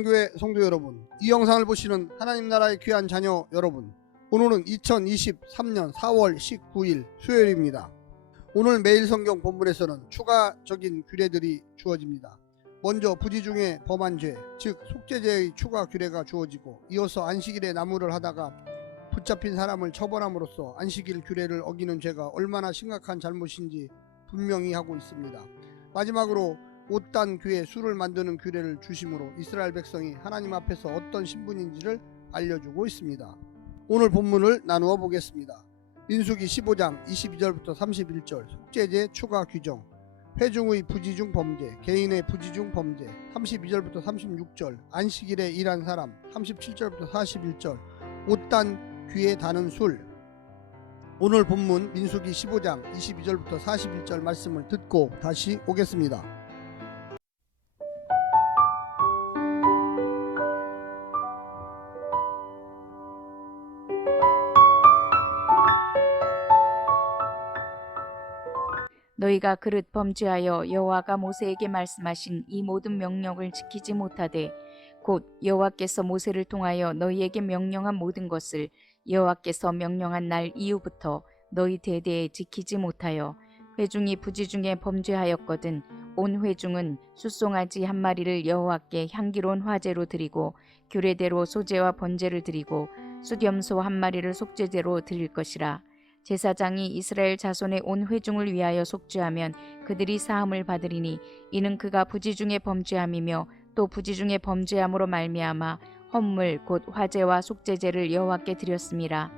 한교회 성도 여러분, 이 영상을 보시는 하나님 나라의 귀한 자녀 여러분, 오늘은 2023년 4월 19일 수요일입니다. 오늘 매일 성경 본문에서는 추가적인 규례들이 주어집니다. 먼저 부지 중에 범한 죄, 즉 속죄죄의 추가 규례가 주어지고, 이어서 안식일에 나무를 하다가 붙잡힌 사람을 처벌함으로써 안식일 규례를 어기는 죄가 얼마나 심각한 잘못인지 분명히 하고 있습니다. 마지막으로 옷단 귀에 술을 만드는 규례를 주심으로 이스라엘 백성이 하나님 앞에서 어떤 신분인지를 알려주고 있습니다. 오늘 본문을 나누어 보겠습니다. 민수기 15장 22절부터 31절 속죄제 추가 규정, 회중의 부지 중 범죄, 개인의 부지 중 범죄, 32절부터 36절 안식일에 일한 사람, 37절부터 41절 옷단 귀에 다는 술. 오늘 본문 민수기 15장 22절부터 41절 말씀을 듣고 다시 오겠습니다. 너희가 그릇 범죄하여 여호와가 모세에게 말씀하신 이 모든 명령을 지키지 못하되 곧 여호와께서 모세를 통하여 너희에게 명령한 모든 것을 여호와께서 명령한 날 이후부터 너희 대대에 지키지 못하여 회중이 부지 중에 범죄하였거든 온 회중은 숫송아지 한 마리를 여호와께 향기로운 화제로 드리고 규례대로 소제와 번제를 드리고 숫염소 한 마리를 속죄제로 드릴 것이라. 제사장이 이스라엘 자손의 온 회중을 위하여 속죄하면 그들이 사함을 받으리니 이는 그가 부지 중에 범죄함이며 또 부지 중에 범죄함으로 말미암아 헌물 곧 화제와 속죄제를 여호와께 드렸음이라.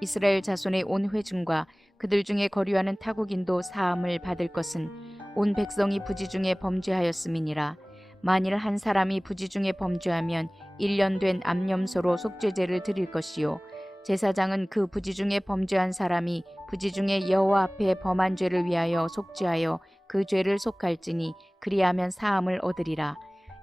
이스라엘 자손의 온 회중과 그들 중에 거류하는 타국인도 사함을 받을 것은 온 백성이 부지 중에 범죄하였음이니라. 만일 한 사람이 부지 중에 범죄하면 1년 된 암염소로 속죄제를 드릴 것이요 제사장은 그 부지 중에 범죄한 사람이 부지 중에 여호와 앞에 범한 죄를 위하여 속죄하여 그 죄를 속할지니 그리하면 사함을 얻으리라.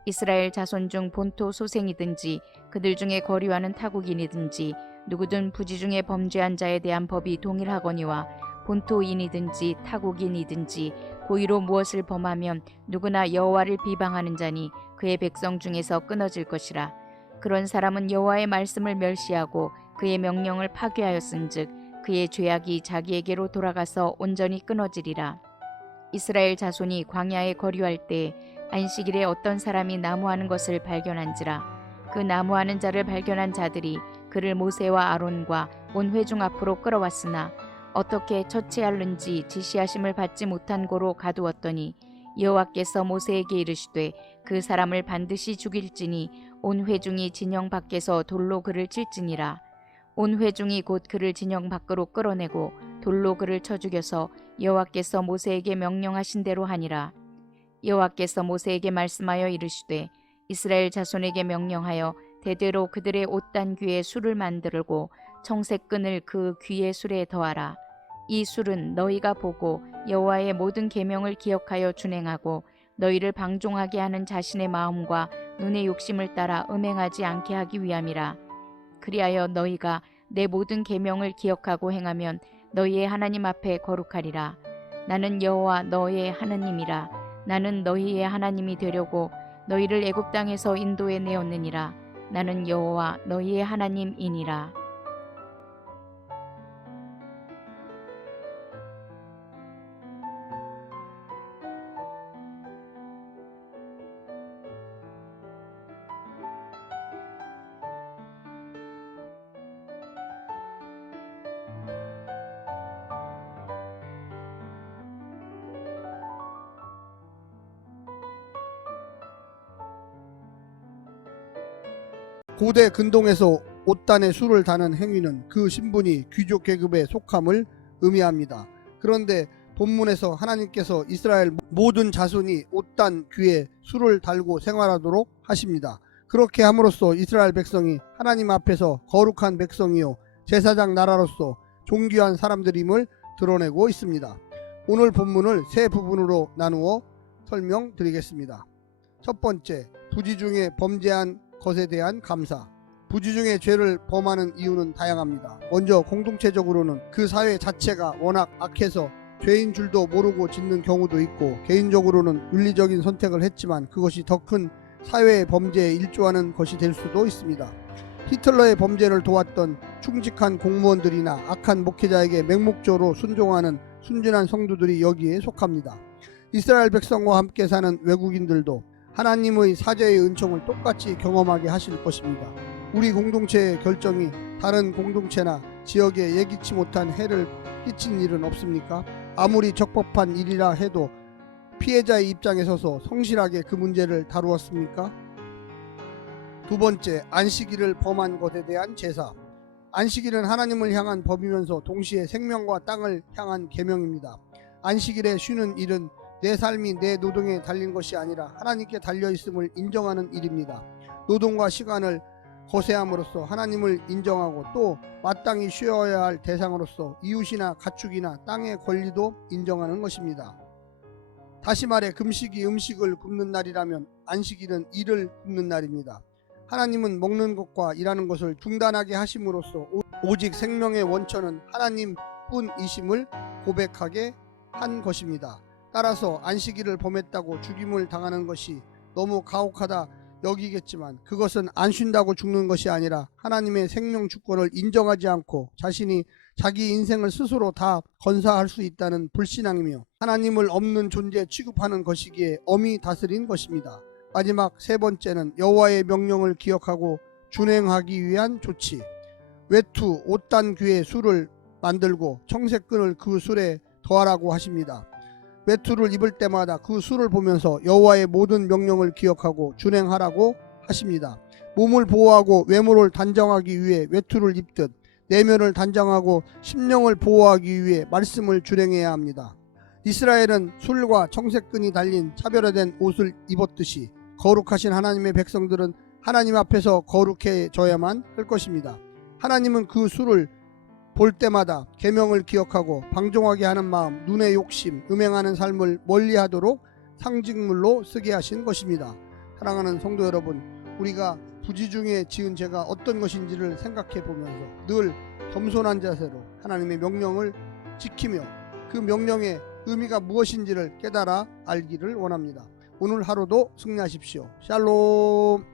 이스라엘 자손 중 본토 소생이든지 그들 중에 거류하는 타국인이든지 누구든 부지 중에 범죄한 자에 대한 법이 동일하거니와 본토인이든지 타국인이든지 고의로 무엇을 범하면 누구나 여호와를 비방하는 자니 그의 백성 중에서 끊어질 것이라. 그런 사람은 여호와의 말씀을 멸시하고 그의 명령을 파괴하였은즉 그의 죄악이 자기에게로 돌아가서 온전히 끊어지리라. 이스라엘 자손이 광야에 거류할 때 안식일에 어떤 사람이 나무하는 것을 발견한지라. 그 나무하는 자를 발견한 자들이 그를 모세와 아론과 온 회중 앞으로 끌어왔으나 어떻게 처치할는지 지시하심을 받지 못한 고로 가두었더니 여호와께서 모세에게 이르시되 그 사람을 반드시 죽일지니 온 회중이 진영 밖에서 돌로 그를 칠지니라. 온 회중이 곧 그를 진영 밖으로 끌어내고 돌로 그를 쳐 죽여서 여호와께서 모세에게 명령하신 대로 하니라. 여호와께서 모세에게 말씀하여 이르시되 이스라엘 자손에게 명령하여 대대로 그들의 옷단 귀에 술을 만들고 청색 끈을 그 귀의 술에 더하라. 이 술은 너희가 보고 여호와의 모든 계명을 기억하여 준행하고 너희를 방종하게 하는 자신의 마음과 눈의 욕심을 따라 음행하지 않게 하기 위함이라. 그리하여 너희가 내 모든 계명을 기억하고 행하면 너희의 하나님 앞에 거룩하리라. 나는 여호와 너희의 하나님이라. 나는 너희의 하나님이 되려고 너희를 애굽 땅에서 인도해 내었느니라. 나는 여호와 너희의 하나님이니라. 고대 근동에서 옷단에 술을 다는 행위는 그 신분이 귀족 계급에 속함을 의미합니다. 그런데 본문에서 하나님께서 이스라엘 모든 자손이 옷단 귀에 술을 달고 생활하도록 하십니다. 그렇게 함으로써 이스라엘 백성이 하나님 앞에서 거룩한 백성이요 제사장 나라로서 존귀한 사람들임을 드러내고 있습니다. 오늘 본문을 세 부분으로 나누어 설명드리겠습니다. 첫 번째, 부지 중에 범죄한 것에 대한 감사. 부지 중에 죄를 범하는 이유는 다양합니다. 먼저 공동체적으로는 그 사회 자체가 워낙 악해서 죄인 줄도 모르고 짓는 경우도 있고, 개인적으로는 윤리적인 선택을 했지만 그것이 더 큰 사회 범죄에 일조하는 것이 될 수도 있습니다. 히틀러의 범죄를 도왔던 충직한 공무원들이나 악한 목회자에게 맹목적으로 순종하는 순진한 성도들이 여기에 속합니다. 이스라엘 백성과 함께 사는 외국인들도 하나님의 사죄의 은총을 똑같이 경험하게 하실 것입니다. 우리 공동체의 결정이 다른 공동체나 지역에 예기치 못한 해를 끼친 일은 없습니까? 아무리 적법한 일이라 해도 피해자의 입장에 서서 성실하게 그 문제를 다루었습니까? 두 번째, 안식일을 범한 것에 대한 제사. 안식일은 하나님을 향한 법이면서 동시에 생명과 땅을 향한 계명입니다. 안식일에 쉬는 일은 내 삶이 내 노동에 달린 것이 아니라 하나님께 달려있음을 인정하는 일입니다. 노동과 시간을 거세함으로써 하나님을 인정하고 또 마땅히 쉬어야 할 대상으로서 이웃이나 가축이나 땅의 권리도 인정하는 것입니다. 다시 말해 금식이 음식을 굽는 날이라면 안식일은 일을 굽는 날입니다. 하나님은 먹는 것과 일하는 것을 중단하게 하심으로써 오직 생명의 원천은 하나님뿐이심을 고백하게 한 것입니다. 따라서 안식일을 범했다고 죽임을 당하는 것이 너무 가혹하다 여기겠지만 그것은 안 쉰다고 죽는 것이 아니라 하나님의 생명 주권을 인정하지 않고 자신이 자기 인생을 스스로 다 건사할 수 있다는 불신앙이며 하나님을 없는 존재 취급하는 것이기에 엄히 다스린 것입니다. 마지막 세 번째는 여호와의 명령을 기억하고 준행하기 위한 조치. 외투, 옷단 귀의 술을 만들고 청색끈을 그 술에 더하라고 하십니다. 외투를 입을 때마다 그 술을 보면서 여호와의 모든 명령을 기억하고 준행하라고 하십니다. 몸을 보호하고 외모를 단정하기 위해 외투를 입듯 내면을 단정하고 심령을 보호하기 위해 말씀을 준행해야 합니다. 이스라엘은 술과 청색끈이 달린 차별화된 옷을 입었듯이 거룩하신 하나님의 백성들은 하나님 앞에서 거룩해져야만 할 것입니다. 하나님은 그 술을 볼 때마다 계명을 기억하고 방종하게 하는 마음, 눈의 욕심, 음행하는 삶을 멀리하도록 상징물로 쓰게 하신 것입니다. 사랑하는 성도 여러분, 우리가 부지 중에 지은 죄가 어떤 것인지를 생각해 보면서 늘 겸손한 자세로 하나님의 명령을 지키며 그 명령의 의미가 무엇인지를 깨달아 알기를 원합니다. 오늘 하루도 승리하십시오. 샬롬.